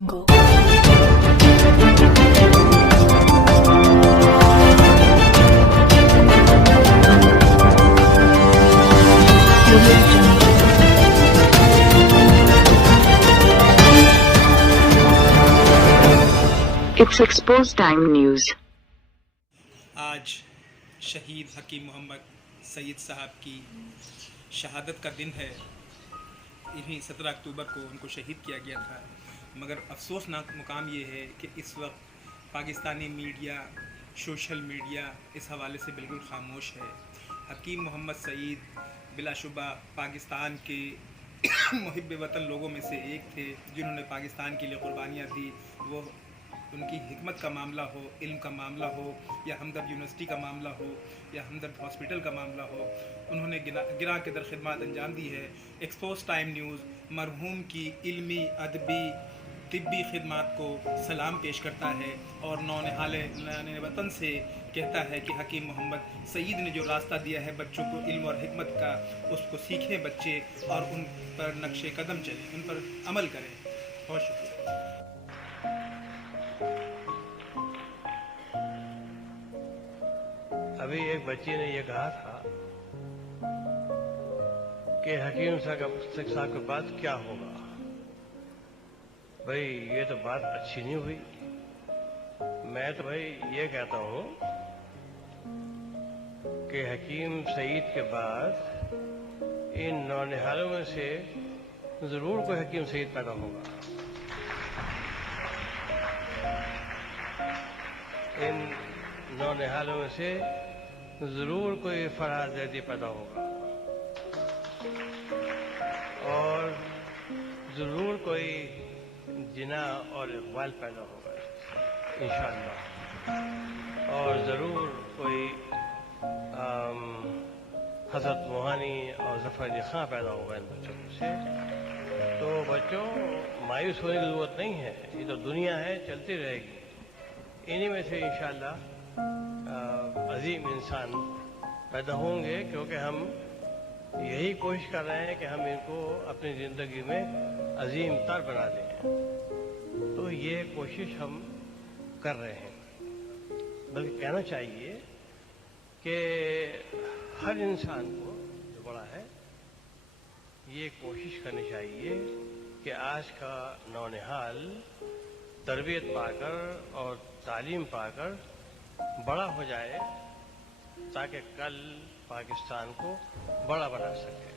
Go. It's Exposed Time News. आज शहीद हकीम मोहम्मद सईद साहब की शहादत का दिन है। इन्हीं 17 अक्टूबर को उनको शहीद किया गया था, मगर अफसोसनाक मुकाम ये है कि इस वक्त पाकिस्तानी मीडिया, सोशल मीडिया इस हवाले से बिल्कुल खामोश है। हकीम मोहम्मद सईद बिलाशुबा पाकिस्तान के मुहिब वतन लोगों में से एक थे, जिन्होंने पाकिस्तान के लिए कुर्बानियाँ दी। वो उनकी हिकमत का मामला हो, इल्म का मामला हो, या हमदर्द यूनिवर्सिटी का मामला हो, या हमदर्द हॉस्पिटल का मामला हो, उन्होंने गिरा के दर खिदमत अंजाम दी है। एक्सपोज टाइम न्यूज़ मरहूम की इल्मी, अदबी, तिब्बी खिदमत को सलाम पेश करता है और नौनिहाले वतन से कहता है कि हकीम मोहम्मद सईद ने जो रास्ता दिया है बच्चों को इल्म और हिकमत का, उसको सीखें बच्चे और उन पर नक्शे कदम चलें, उन पर अमल करें। बहुत शुक्रिया। अभी एक बच्ची ने ये कहा था कि हकीम साहब के बाद क्या होगा। भाई ये तो बात अच्छी नहीं हुई। मैं तो भाई ये कहता हूँ कि हकीम सईद के बाद इन नौनिहालों में से जरूर कोई हकीम सईद पैदा होगा। इन नौनिहालों में से जरूर कोई फरहाद ज़ैदी पैदा होगा और जरूर कोई जिना और इकबाल पैदा होगा इंशाअल्लाह, और जरूर कोई हज़रत मोहानी और ज़फ़र अली खां पैदा होगा इन बच्चों में से। तो बच्चों, मायूस होने की जरूरत नहीं है, ये तो दुनिया है, चलती रहेगी। इन्हीं में से इंशाअल्लाह अजीम इंसान पैदा होंगे, क्योंकि हम यही कोशिश कर रहे हैं कि हम इनको अपनी ज़िंदगी में अजीम तर बना दें। तो ये कोशिश हम कर रहे हैं। बल्कि कहना चाहिए कि हर इंसान को जो बड़ा है, ये कोशिश करनी चाहिए कि आज का नौनिहाल तरबियत पाकर और तालीम पाकर बड़ा हो जाए, ताकि कल पाकिस्तान को बड़ा बना सके।